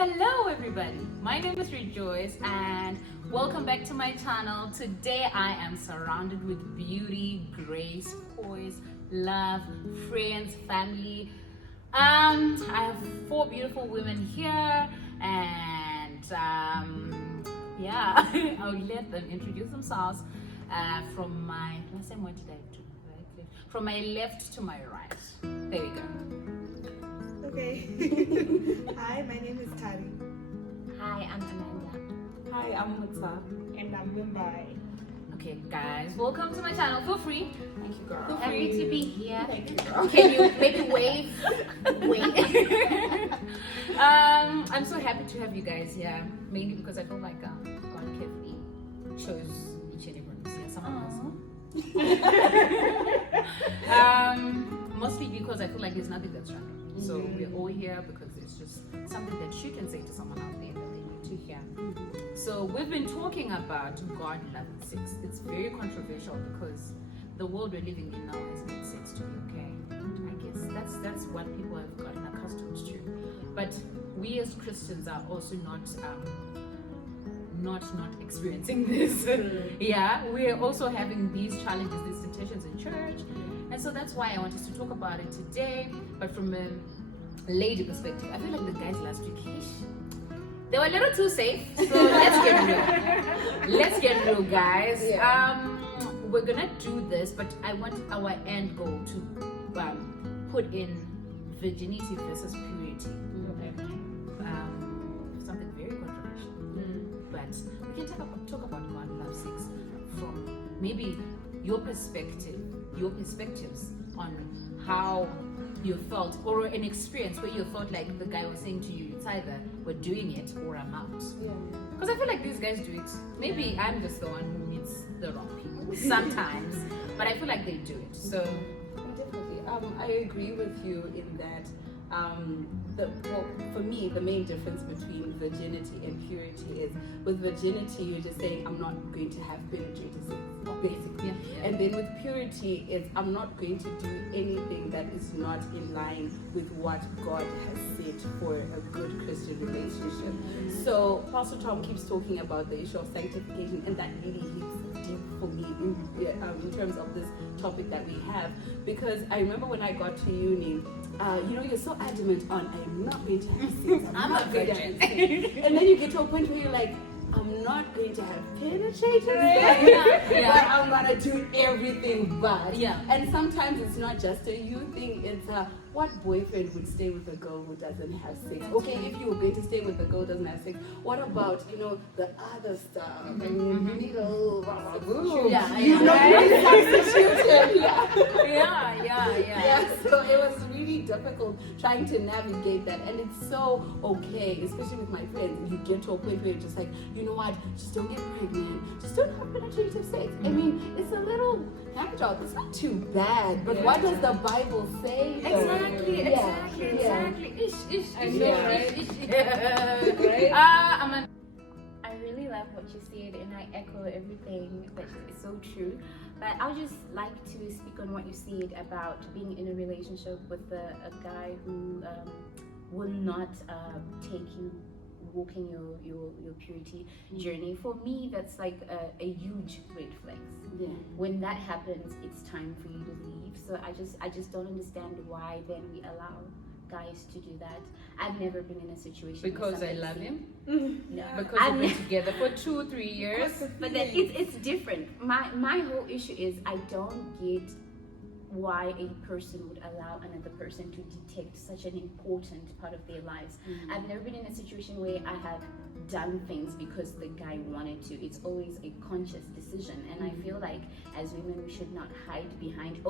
Hello everybody, my name is Rejoice and welcome back to my channel. Today I am surrounded with beauty, grace, poise, love, friends, family. I have 4 beautiful women here and I'll let them introduce themselves from my, last time what did I do? From my left to my right. There we go. Okay. Hi, my name is Tari. Hi, I'm Amanda. Hi, I'm Mutsa. And I'm Mumbai. Okay, guys, welcome to my channel. Feel free. Thank you, girl. Feel Happy free. to be here. Thank you, girl. Can you maybe wave? I'm so happy to have you guys here, mainly because I feel like God carefully chose each and every one to see someone else. Mostly because I feel like there's nothing that's random. So we're all here because it's just something that you can say to someone out there that they need to hear. So we've been talking about God loving sex. It's very controversial because the world we're living in now has made sex to be okay. I guess that's what people have gotten accustomed to. But we as Christians are also not experiencing this. Yeah, we're also having these challenges, these temptations in church. And so that's why I want us to talk about it today, but from a lady perspective. I feel like the guys last week, they were a little too safe. So let's get real. Let's get real, guys. Yeah. We're gonna do this, but I want our end goal to put in virginity versus purity. Something very controversial. But we can talk about God love sex from maybe your perspectives on how you felt, or an experience where you felt like the guy was saying to you, it's either we're doing it or I'm out. Because I feel like these guys do it. Maybe I'm just the one who meets the wrong people sometimes, but I feel like they do it. So Definitely. I agree with you in that. For me, the main difference between virginity and purity is with virginity, you're just saying, I'm not going to have penetrative sex, basically. Yeah. And then with purity, is I'm not going to do anything that is not in line with what God has said for a good Christian relationship. So Pastor Tom keeps talking about the issue of sanctification, and that really hits deep for me in terms of this topic that we have. Because I remember when I got to uni, you're so adamant on, I'm not going to have sex, I'm not going to have sex. And then you get to a point where you're like, I'm not going to have penetrative sex, but I'm going to do everything but. Yeah. And sometimes it's not just a you thing, it's what boyfriend would stay with a girl who doesn't have sex? Okay, if you were going to stay with a girl who doesn't have sex, what about, the other stuff? I mean, you need a little boom. Substituted. Yeah, so it was really difficult trying to navigate that, and it's so okay, especially with my friends. You get to a point where you're just like, you know what, just don't get pregnant, just don't have penetrative sex. I mean, it's a little hand job, it's not too bad, but what does the Bible say? Exactly. Ish. I know, right? Right? I really love what you said, and I echo everything that is so true. But I would just like to speak on what you said about being in a relationship with a guy who will not take you walking your purity journey. For me, that's like a huge red flag. When that happens, it's time for you to leave. So I just don't understand why then we allow guys to do that. I've never been in a situation Because where I love somebody him. No, Because we've been together for 2-3 years. but then it's different. My whole issue is I don't get why a person would allow another person to detect such an important part of their lives. I've never been in a situation where I have done things because the guy wanted to. It's always a conscious decision, and I feel like as women we should not hide behind,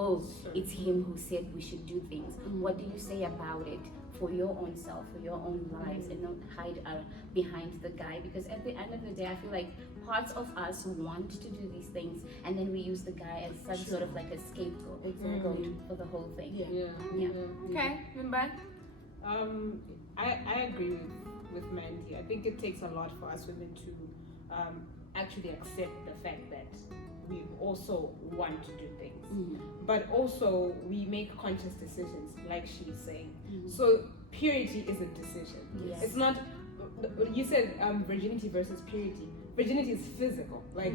it's him who said we should do things. What do you say about it for your own self, for your own lives, and not hide behind the guy? Because at the end of the day, I feel like parts of us want to do these things, and then we use the guy as some sort of like a scapegoat for the whole thing. Yeah. Okay, Mumbai. I agree with Mandy. I think it takes a lot for us women to actually accept the fact that we also want to do things, but also we make conscious decisions, like she's saying. So purity is a decision. Yes. It's not you said virginity versus purity. Virginity is physical, like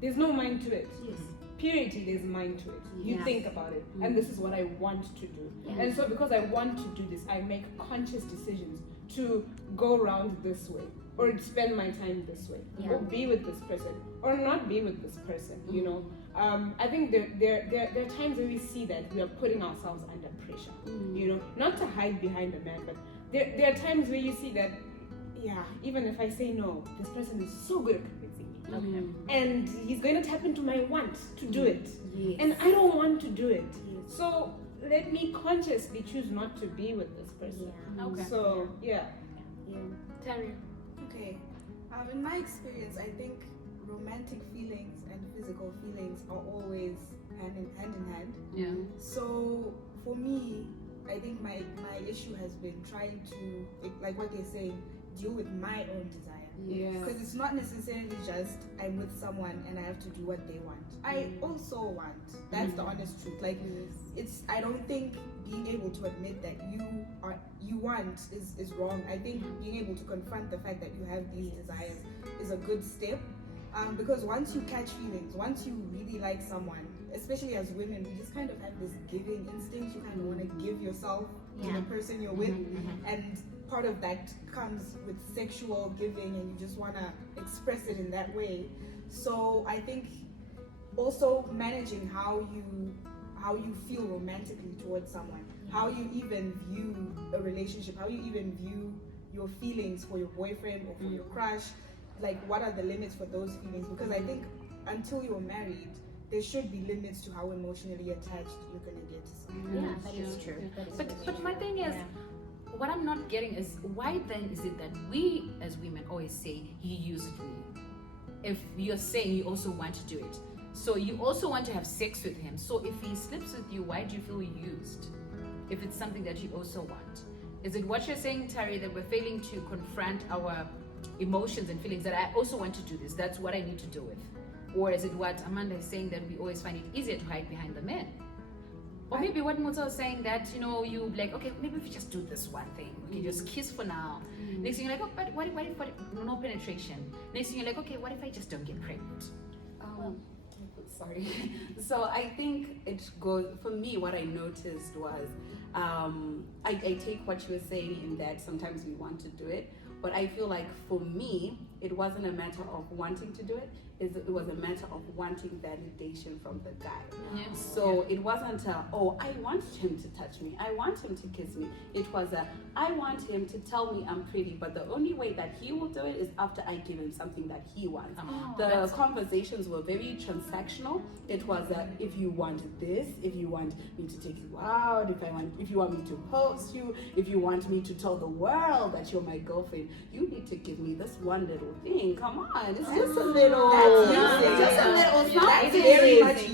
there's no mind to it. Yes. Purity, there's mind to it. You Yeah. think about it, and this is what I want to do. Yeah. And so, because I want to do this, I make conscious decisions to go around this way, or spend my time this way, Yeah. or be with this person, or not be with this person. You know, I think there are times where we see that we are putting ourselves under pressure. You know, not to hide behind a man, but there are times where you see that, yeah, even if I say no, this person is so good at convincing me. And he's going to tap into my want to do it. Yes. And I don't want to do it. Yes. So let me consciously choose not to be with this person. Yeah. Okay. So, yeah. Terry. Okay. In my experience, I think romantic feelings and physical feelings are always hand in hand. Yeah. So for me, I think my issue has been trying to, like what they're saying, deal with my own desire. Yeah. Because it's not necessarily just I'm with someone and I have to do what they want. I also want. That's the honest truth. Like I don't think being able to admit that you want is wrong. I think being able to confront the fact that you have these desires is a good step. Because once you catch feelings, once you really like someone, especially as women, we just kind of have this giving instinct. You kind of want to give yourself to the person you're with, and part of that comes with sexual giving, and you just want to express it in that way. So I think also managing how you feel romantically towards someone, how you even view a relationship, how you even view your feelings for your boyfriend or for your crush, like what are the limits for those feelings? Because I think until you're married, there should be limits to how emotionally attached you're gonna get to someone. Yeah, that is true. That is very But true. my thing is, what I'm not getting is why then is it that we as women always say he used me? If you're saying you also want to do it, so you also want to have sex with him. So if he sleeps with you, why do you feel used? If it's something that you also want, is it what you're saying, Terry, that we're failing to confront our emotions and feelings? That I also want to do this. That's what I need to do with. Or is it what Amanda is saying, that we always find it easier to hide behind the men? Or maybe what Mutsa was saying, that, you know, you like, okay, maybe if we just do this one thing, we can just kiss for now. Next thing you're like, oh, but what if no penetration? Next thing you're like, okay, what if I just don't get pregnant? Sorry. So I think it goes, for me, what I noticed was, I take what you were saying in that sometimes we want to do it, but I feel like for me, it wasn't a matter of wanting to do it, it was a matter of wanting validation from the guy. Yeah. So it wasn't I want him to touch me, I want him to kiss me. It was I want him to tell me I'm pretty, but the only way that he will do it is after I give him something that he wants. The conversations were very transactional. It was if you want this, if you want me to take you out, if you want me to host you, if you want me to tell the world that you're my girlfriend, you need to give me this one little thing. Come on, it's just a little. Just a little something. That's very much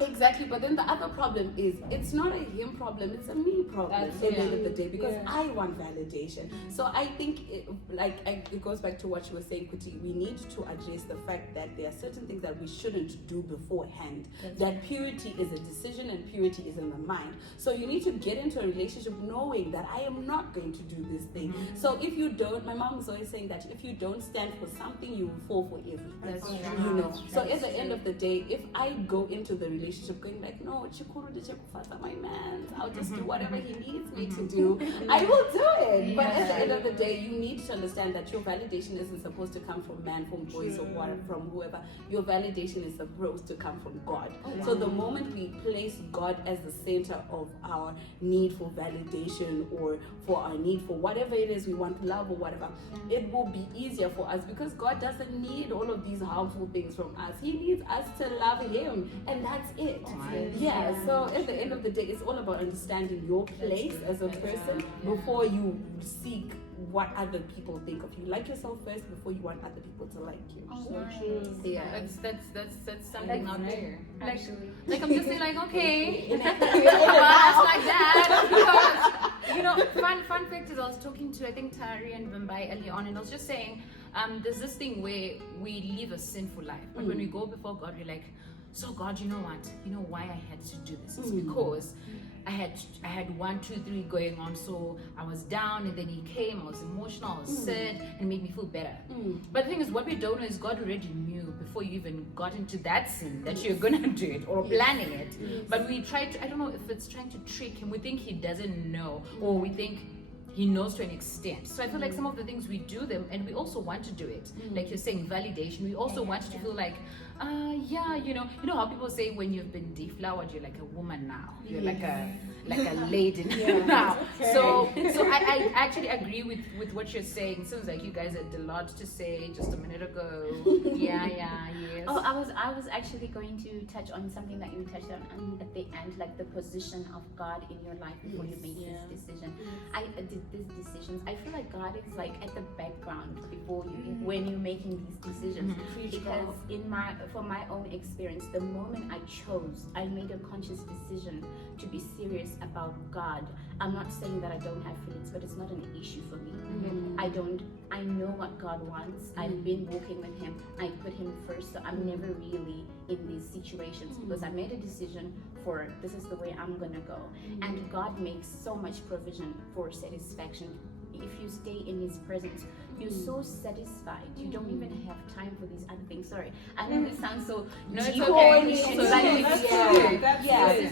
Exactly, but then the other problem is it's not a him problem, it's a me problem at the end of the day, because I want validation. So I think it goes back to what you were saying, Kuti. We need to address the fact that there are certain things that we shouldn't do beforehand. That purity is a decision and purity is in the mind. So you need to get into a relationship knowing that I am not going to do this thing. So if you don't, my mom was always saying that if you don't stand for something, you will fall for everything. That's true. You know. So at the end of the day, if I go into the relationship going like, no, Chikuru de Chekufata, my man, I'll just do whatever he needs me to do, I will do it. But at the end of the day, you need to understand that your validation isn't supposed to come from man, from boys, or whatever, from whoever. Your validation is supposed to come from God. So the moment we place God as the center of our need for validation, or for our need for whatever it is we want, love or whatever, it will be easier for us, because God doesn't need all of these harmful things from us. He needs us to love him, and that's it. So at the end of the day, it's all about understanding your place as a person before you seek what other people think of you. Like yourself first before you want other people to like you. Yeah, that's something out there. Actually. Like I'm just saying, like, okay, it's like that. Because, you know, fun fact is, I was talking to, I think, Tari and Vimbai earlier on, and I was just saying, there's this thing where we live a sinful life, but when we go before God, we're like, so God, you know what? You know why I had to do this? It's because I had 1, 2, 3 going on, so I was down, and then he came, I was emotional, I was sad, and it made me feel better. But the thing is, what we don't know is God already knew before you even got into that sin that you're gonna do it or planning it. But we try to, I don't know if it's trying to trick him. We think he doesn't know, or we think he knows to an extent. So I feel like some of the things we do them, and we also want to do it. Like you're saying, validation. We also want to feel like, you know how people say when you've been deflowered, you're like a woman now. You're like a lady now. Okay. So I actually agree with what you're saying. It sounds like you guys had a lot to say just a minute ago. Yes. Oh, I was actually going to touch on something that you touched on at the end, like the position of God in your life before you make this decision. I did these decisions. I feel like God is like at the background before you when you're making these decisions. Because from my own experience, the moment I made a conscious decision to be serious about God. I'm not saying that I don't have feelings, but it's not an issue for me. I know what God wants. I've been walking with him. I put him first, so I'm never really in these situations because I made a decision for this is the way I'm gonna go. And God makes so much provision for satisfaction. If you stay in his presence, you're so satisfied. You don't even have time for these other things. Sorry, I know this sounds so It's deep. okay. This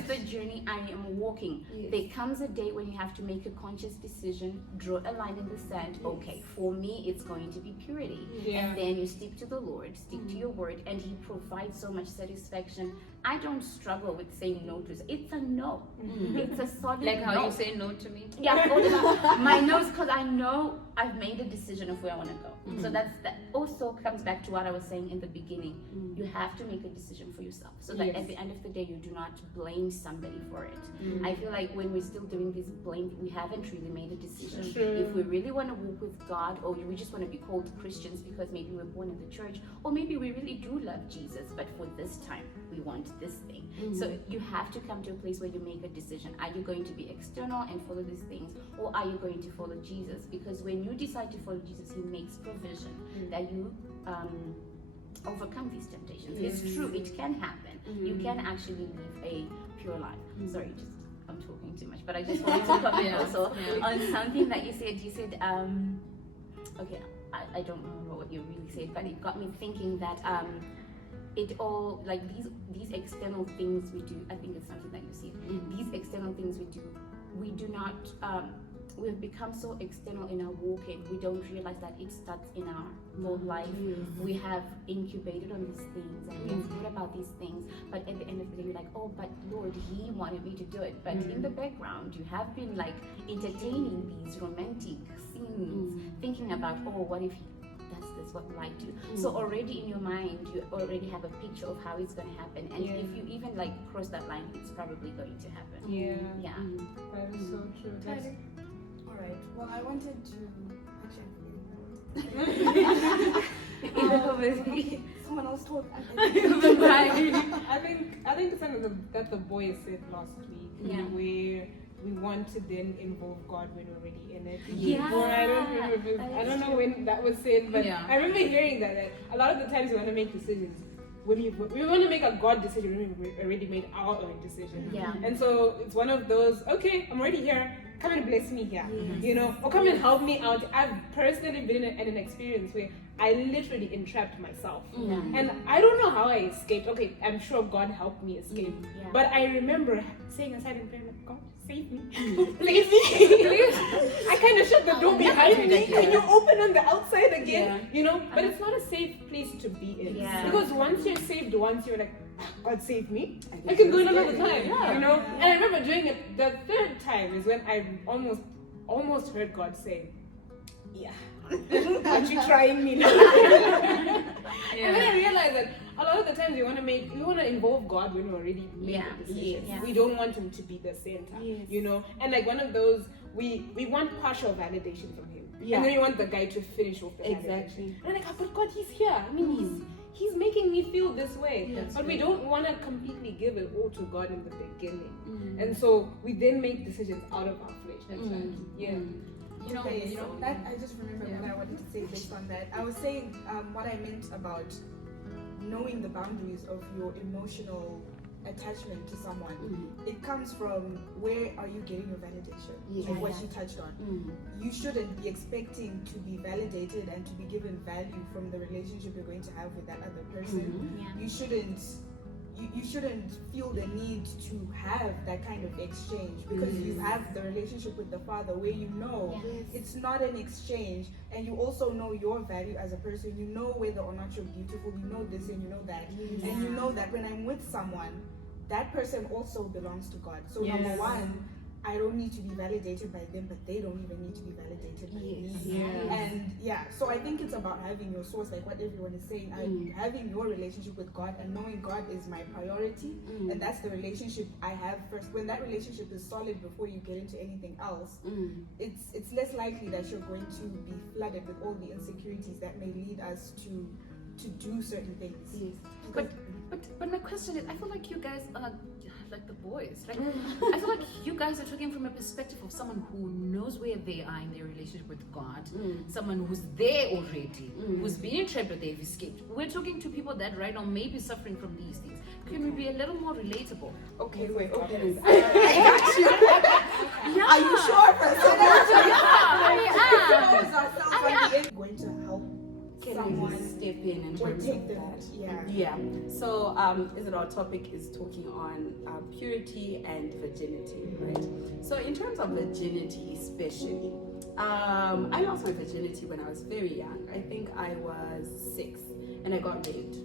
is the journey I am walking. There comes a day when you have to make a conscious decision, draw a line in the sand. Okay, for me, it's going to be purity. And then you stick to the Lord, stick to your word, and he provides so much satisfaction. I don't struggle with saying no to it. It's a no. It's a solid no. Like how you say no to me? Yeah, my nose, because I know I've made a decision of where I want to go. So that also comes back to what I was saying in the beginning. You have to make a decision for yourself, so that at the end of the day, you do not blame somebody for it. I feel like when we're still doing this blame, we haven't really made a decision. If we really want to walk with God, or we just want to be called Christians because maybe we're born in the church, or maybe we really do love Jesus, but for this time, we want this thing. So you have to come to a place where you make a decision. Are you going to be external and follow these things, or are you going to follow Jesus? Because when you decide to follow Jesus, he makes provision that you overcome these temptations. It's true, it can happen. You can actually live a pure life. Sorry, I'm talking too much, but I just wanted to comment also on something that you said. You said, okay, I don't remember what you really said, but it got me thinking that it all, like these external things we do, I think it's something that you said, these external things we do not, we've become so external in our walking, we don't realize that it starts in our whole life. We have incubated on these things and we have thought about these things, but at the end of the day, you're like, oh, but Lord, he wanted me to do it. But in the background, you have been like entertaining these romantic scenes, thinking about, oh, what if he does this, what will I do? So already in your mind, you already have a picture of how it's going to happen. And if you even like cross that line, it's probably going to happen. That is so true. All right. Well, I wanted to okay, someone else talk. I think it's something that the boys said last week, where we want to then involve God when we're already in it. Or I don't remember. I don't know when that was said, but I remember hearing that a lot of the times we want to make decisions. When we want to make a God decision, when we've already made our own decision. And so it's one of those, okay, I'm already here, come and bless me here, you know, or come and help me out. I've personally been in an experience where I literally entrapped myself. And I don't know how I escaped. Okay, I'm sure God helped me escape. But I remember saying aside in prayer, like, God, save me. Please. I kind of shut the door behind me. Can you open on the outside again? You know, but it's not a safe place to be in. Because once you're saved, once you're like, God save me, I can go another time. You know? And I remember doing it the third time is when I almost heard God say, aren't you trying me now? And then I realized that a lot of the times we want to involve God when we already made the decision. We don't want him to be the center, you know. And like one of those, we want partial validation from him, and then we want the guy to finish off the validation. And I'm like, but God, he's here. I mean, he's making me feel this way, but we don't want to completely give it all to God in the beginning, and so we then make decisions out of our flesh. That's right. You know, that I just remember what I wanted to say based on that. I was saying what I meant about knowing the boundaries of your emotional attachment to someone, Mm. it comes from where are you getting your validation? Yeah. Like what you touched on. Mm. You shouldn't be expecting to be validated and to be given value from the relationship you're going to have with that other person. Mhm. Yeah. You shouldn't feel the need to have that kind of exchange because you have the relationship with the Father where you know it's not an exchange, and you also know your value as a person. You know whether or not you're beautiful, you know this and you know that, and you know that when I'm with someone, that person also belongs to God. So Yes. number one, I don't need to be validated by them, but they don't even need to be validated by me. Yeah. And so I think it's about having your source, like what everyone is saying, having your relationship with God and knowing God is my priority, and that's the relationship I have first. When that relationship is solid before you get into anything else, it's less likely that you're going to be flooded with all the insecurities that may lead us to do certain things. Yes. But my question is, I feel like you guys are like the boys. Like I feel like you guys are talking from a perspective of someone who knows where they are in their relationship with God, someone who's there already, who's been in trouble, they've escaped. We're talking to people that right now may be suffering from these things. Can we be a little more relatable? Okay, wait, okay. I got you. Yeah. Are you sure for a second? I am. Going to help Can someone we step in or terms take of them. that? Yeah. So our topic is talking on purity and virginity, right? So in terms of virginity especially, I lost my virginity when I was very young. I think I was 6 and I got raped.